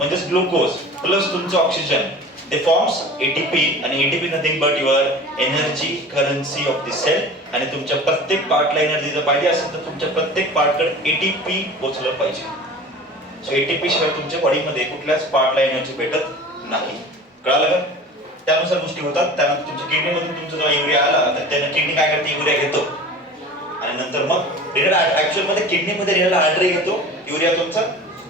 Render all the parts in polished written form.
म्हणजेच glucose plus तुमचं oxygen ते फॉर्म्स एटीपी, आणि ATP nothing but your energy currency of the cell. आणि तुमच्या प्रत्येक पार्टला एनर्जी जर पाहिजे असेल तर तुमच्या प्रत्येक पार्टकडे एटीपी पोहोचलं पाहिजे. सो एटीपी शिवाय तुमच्या बॉडीमध्ये कुठल्याच पार्टला एनर्जी भेटत नाही. कळालं का? त्यानुसार गोष्टी होतात. त्यानंतर तुमच्या किडनीमधून तुमचा जेव्हा युरिया आला तर त्यानं किडनी काय करते, युरिया घेतो आणि नंतर मग रिनल ऍक्च्युअल मध्ये किडनीमध्ये रिनल आर्टरी घेतो युरिया तुमचा,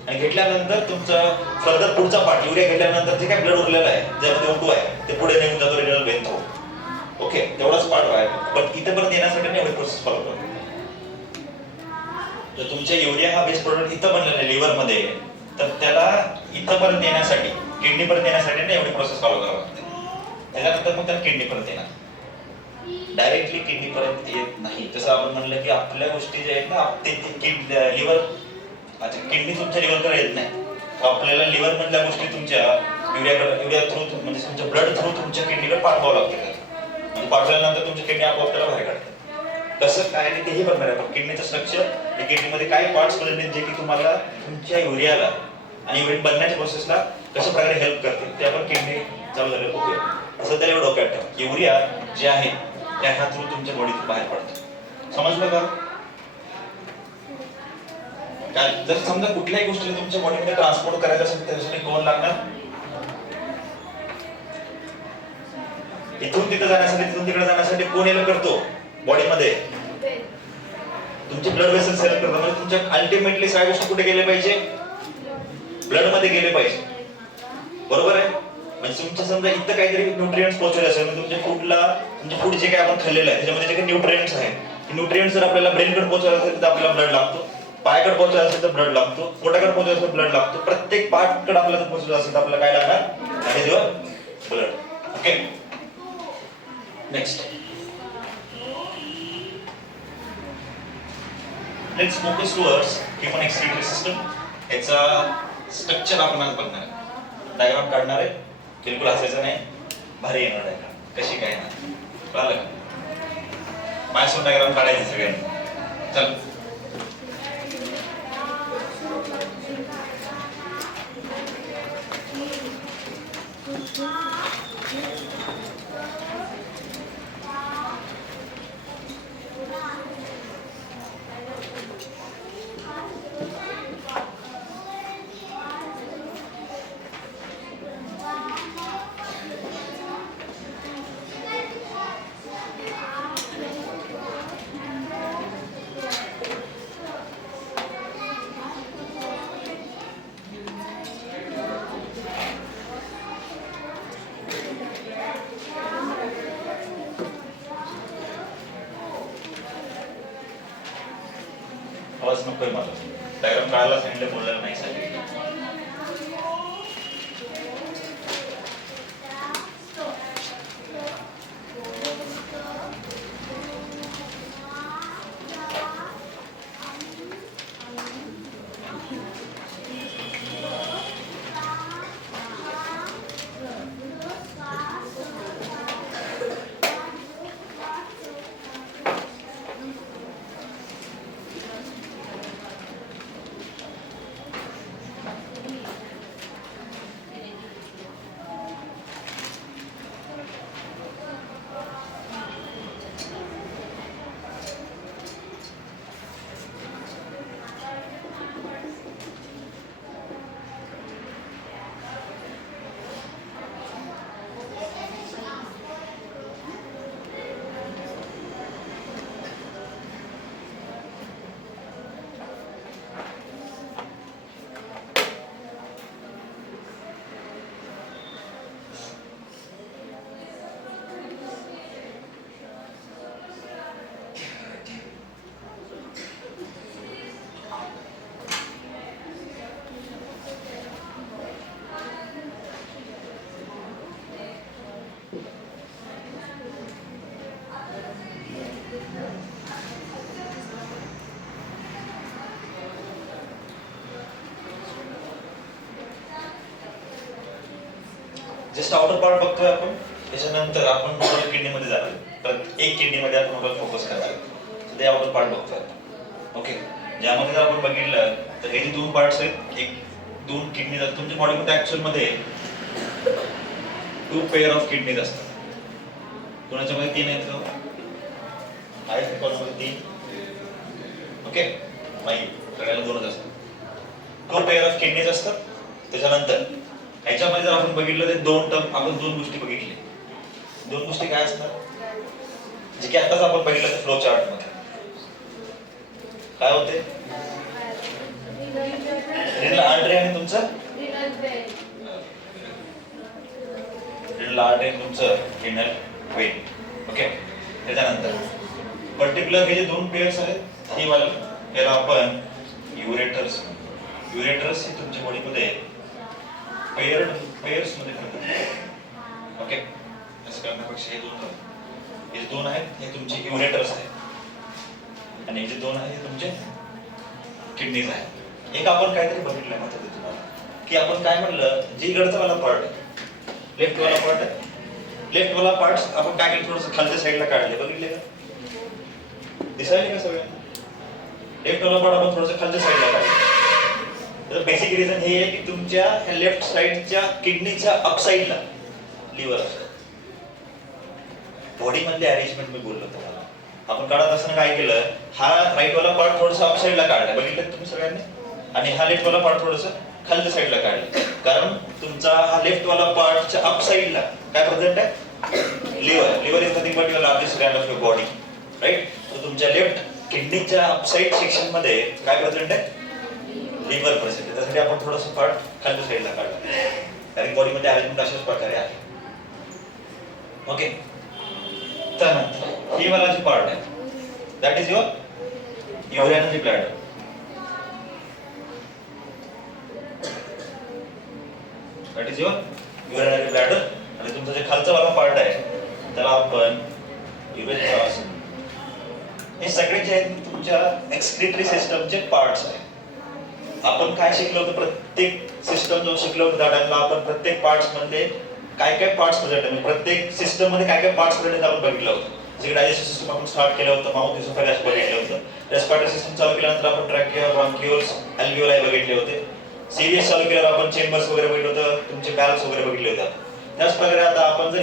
आणि घेतल्यानंतर तुमचं फर्दर पुढचा पार्ट युरिया घेतल्यानंतर जे काय ब्लड उरलेलं आहे ज्यामध्ये O2 आहे ते पुढे निघून जातो रिनल वेन थ्रू. ओके, तेवढाच पार्ट आहे. पण इथपर्यंत येण्यासाठी एवढी प्रोसेस फॉलो करतो. जर तुमच्या युरिया हा बेस प्रोडक्ट इथं बनलेला आहे लिव्हर मध्ये, तर त्याला इथपर्यंत येण्यासाठी किडनीपर्यंत येण्यासाठी ना एवढी प्रोसेस फॉलो करावी लागते. त्याच्यानंतर मग त्याला किडनीपर्यंत येणार. डायरेक्टली किडनीपर्यंत येत नाही. जसं आपण म्हणलं की आपल्या गोष्टी ज्या आहेत ना ते लिव्हर, अच्छा किडनी तुमच्या लिव्हरकडे येत नाही. आपल्याला लिव्हर मधल्या गोष्टी तुमच्या युरिया थ्रू म्हणजे तुमच्या ब्लड थ्रू तुमच्या किडनीकडे पाठवावं लागतं. म्हणजे पाठवल्यानंतर तुमच्या किडनी आपोआप त्याला बाहेर काढतात. कसं काय आणि तेही बघणार आहे आपण. किडनीचं स्ट्रक्चर, किडनीमध्ये काय पार्ट्स प्रेझेंट जे की तुम्हाला तुमच्या युरियाला आणि युरिन बनण्याच्या प्रोसेसला कशा प्रकारे हेल्प करतील ते आपण किडनी चालू झालं बघूया. सध्या एवढं डोक्यात ठेवा, युरिया जे आहे त्या ह्या थ्रू तुमच्या बॉडीतून बाहेर पडतं. समजलं का? काय जर समजा कुठल्याही गोष्टीला तुमच्या बॉडीमध्ये ट्रान्सपोर्ट करायचं असेल त्याच्यासाठी कोण लागणार? इथून तिथं जाण्यासाठी, तिथून तिकडे जाण्यासाठी कोण हेल्प करतो बॉडीमध्ये? तुमचे ब्लड वेसल्स हेल्प करतात. म्हणजे तुमच्या अल्टिमेटली सगळ्या गोष्टी कुठे गेले पाहिजे? ब्लड मध्ये गेले पाहिजे. बरोबर आहे? म्हणजे तुमच्या समजा इथं काहीतरी न्यूट्रिएंट्स पोहोचवले असेल, म्हणजे तुमच्या फूडला, तुमचे फूड जे काही आपण खाल्लेलं आहे त्याच्यामध्ये जे काही न्यूट्रिएंट्स आहेत, न्यूट्रिएंट्स जर आपल्याला ब्रेनकडे पोहोचवायला असेल तर आपल्याला ब्लड लागतो, पायाकडे पोहोचायला असेल तर ब्लड लागतो, पोटाकडे पोहोचायला असेल तर ब्लड लागतो. प्रत्येक पार्टकडे आपल्याला पोहोचलं असेल तर आपल्याला काय लागणार? आणि जेव्हा blood. Okay, next let's focus towards human excretory system. याचा स्ट्रक्चर आपण आज बघणार आहे. डायग्राम काढणार आहे, बिलकुल हसायचं नाही, भारी येणार डायग्राम. कशी काय येणार कळालं का? माझ्यासोबत डायग्राम काढायचे सगळ्यांनी. चल आवाज नकोय मला. डायग्राम काढायला सांगितलं, बोलायला नाही सांगितलं. जस्ट आउटर पार्ट बघतोय आपण. त्याच्यानंतर आपण टोटल किडनी मध्ये जातो. तर एक किडनी मध्ये आपण फोकस करणार. ते आउटर पार्ट बघतोय. ओके, ज्यामध्ये जर आपण बघितलं तर हे दोन पार्ट्स आहेत. एक 2 किडनीज असतात तुमच्या बॉडीमध्ये. ऍक्च्युअल मध्ये 2 पेअर ऑफ किडनीज असतात. कोणाच्या मध्ये 3 आहेत का? आहेत कोणामध्ये 3? ओके, नाही, सगळ्याला 2च असतात. 2 पेअर ऑफ किडनीज असतात. त्याच्यानंतर ह्याच्यामध्ये जर आपण बघितलं तर 2 टर्म, आपण 2 गोष्टी बघितली. 2 गोष्टी काय असणार, जे की आताच आपण बघितलं फ्लो चार्ट मध्ये काय होते, रिनल आर्टरी आणि तुमचं रिनल आर्टरी आणि तुमचं रिनल वेन. ओके, त्याच्यानंतर पर्टिक्युलर हे जे 2 पेअर्स आहेत ही वाला याला आपण युरेटर्स. युरेटर्स हे तुमच्या बॉडीमध्ये पेअर्स मध्ये करतात. ओके, असं करण्यापेक्षा हे 2 आहेत हे तुमचे युरेटर्स आहेत आणि हे जे 2 आहेत हे तुमचे किडनीज आहेत. एक आपण काहीतरी बघितलं माहिती तुम्हाला की आपण काय म्हणलं, जे इकडचा वाला पार्ट लेफ्ट वाला पार्ट आहे, लेफ्ट वाला पार्ट आपण काय केलं, थोडंसं खालच्या साईडला काढले. बघितले का? दिसायले का सगळ्यांना? लेफ्ट वाला पार्ट आपण थोडंसं खालच्या साईडला काढले. तर बेसिक रिझन हे आहे की तुमच्या ह्या लेफ्ट साईडच्या किडनीच्या अप साईडला लिव्हर असतं. बॉडी मधले अरेंजमेंट मी बोललो तुम्हाला. आपण काढत असताना काय केलं, हा राईट वाला पार्ट थोडंसं अप साईडला काढला, बघितलं तुम्ही सगळ्यांनी, आणि हा लेफ्ट वाला पार्ट थोडंसं खालच्या साईडला काढला. कारण तुमचा हा लेफ्ट वाला पार्टच्या अप साईडला काय प्रेझेंट आहे, liver. Liver is nothing but your largest gland of your body, right. तर तुमच्या लेफ्ट किडनीच्या अप साईड सेक्शन मध्ये काय प्रेझेंट आहे, लिव्हर प्रेझेंट आहे. त्यासाठी आपण थोडंसं पार्ट खालच्या साईडला काढलं, कारण बॉडीमध्ये अरेंजमेंट अशाच प्रकारे आहे. ओके, त्यानंतर ही वाला जी पार्ट आहे that is your urinary bladder. That is your urinary bladder. आणि तुमचा जे खालचा वाला पार्ट आहे त्याला आपण युरेथ्रा असं. हे सगळे जे आहेत तुमच्या एक्सक्रिटरी सिस्टमचे पार्ट्स आहेत. आपण काय शिकलो होतं, प्रत्येक सिस्टम जो शिकलो होतो त्या टाइमला आपण प्रत्येक पार्ट्स मध्ये काय काय पार्ट्स प्रेझेंट आहेत, प्रत्येक सिस्टम मध्ये काय काय पार्ट्स प्रेझेंट आहेत आपण बघितलं होतं. जे डायजेस्टिव्ह सिस्टम आपण स्टार्ट केलं होतं, माउथ इसोफेगस बघितलं होतं. रेस्पिरेटरी सिस्टम चालू केल्यानंतर आपण ट्रॅकिया, ब्रॉन्क्युल्स, अल्व्हिओलाई बघितले होते. सीव्हीएस चालू केल्यावर आपण चेंबर्स वगैरे बघितलं होतं, तुमचे व्हॅल्व्स वगैरे बघितले होते. त्याच प्रकारे आता आपण जर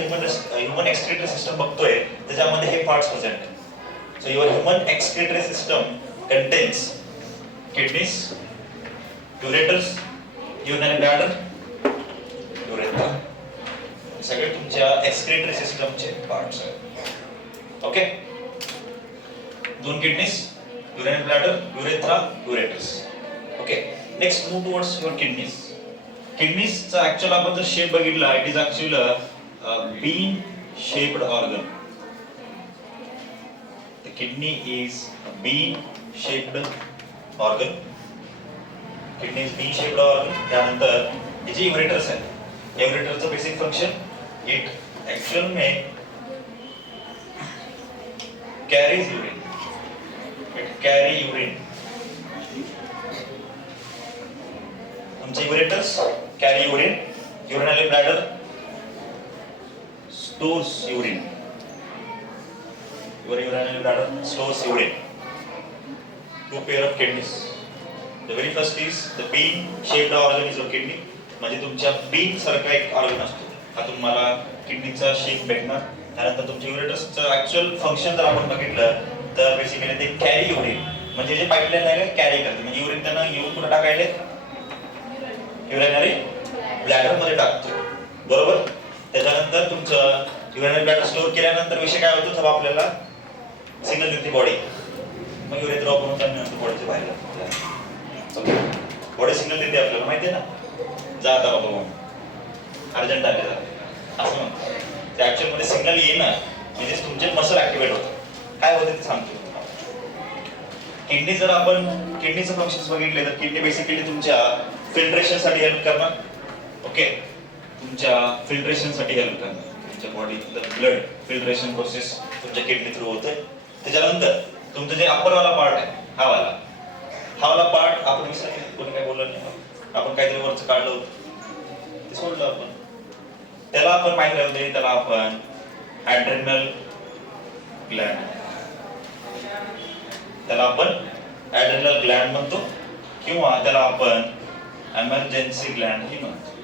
ह्युमन एक्सक्रिटरी सिस्टम बघतोय त्याच्यामध्ये हे पार्ट्स प्रेझेंट आहेत. So your human excretory system contains kidneys, ureters, urinary bladder, urethra. सगळे तुमच्या एक्सक्रिटरी सिस्टमचे पार्ट्स आहेत. Okay, 2 kidneys, urinary bladder, urethra, ureters. Okay, next move towards your kidneys. किडनीजचा ऍक्च्युअल आपण जर शेप बघितला, it is actually bean shaped organ. The kidney is a bean shaped organ. Kidney is bean shaped organ. त्यानंतर हे जे युरेटर्स आहे, युरेटरचं basic function, it actual में carries urine. It carry urine. तुमचे युरेटर्स carry urine. Urinary bladder stores urine. Your urinary bladder stores urine. 2 pair of kidneys. The very first is the bean shaped organ is your kidney. म्हणजे तुमच्या bin सारखा एक organ असतो, हा तुम्हाला किडनीचा shape भेटणार. त्यानंतर तुमच्या युरेटर्सचं ऍक्च्युअल फंक्शन जर आपण बघितलं तर बेसिकली ते कॅरी युरिन, म्हणजे जे पाईपलाईन आहे कॅरी करते, म्हणजे युरिन त्यांना येऊन कुठे टाकायले, युरिनरी ब्लॅडर मध्ये टाकतो, बरोबर. त्याच्यानंतर तुमचं युरिनरी ब्लॅडर स्टोअर केल्यानंतर विषय काय होतो, जेव्हा आपल्याला सिग्नल देते बॉडी, मग युरेथ्रा ओपन होतं आणि नंतर बॉडीच्या बाहेर जातो. बॉडी सिग्नल देते आपल्याला, माहिती आहे ना, जा आता बाबा मग अर्जंट आले जा असं म्हणतो. ते ऍक्च्युअल मध्ये सिग्नल येणं म्हणजे तुमचे मसल ऍक्टिव्हेट होतं. काय होतं ते सांगतो. किडनी जर आपण किडनीचं फंक्शन्स बघितले तर किडनी बेसिकली तुमच्या फिल्ट्रेशनसाठी हेल्प करणार. ओके, तुमच्या फिल्ट्रेशनसाठी हेल्प करणार. तुमच्या बॉडीतलं ब्लड फिल्ट्रेशन प्रोसेस तुमच्या किडनी थ्रू होते. त्याच्यानंतर तुमचं जे अप्पर वाला पार्ट आहे, हा वाला पार्ट आपण विसरले, कोणी काय बोललं नाही, आपण काहीतरी वरचं काढलं होतं ते सोडलं आपण. त्याला आपण माहिती राहते, त्याला आपण ॲड्रेनल ग्लॅंड, त्याला आपण ॲड्रेनल ग्लॅंड म्हणतो, किंवा त्याला आपण एमर्जन्सी ग्लॅन्ड ही म्हणतो.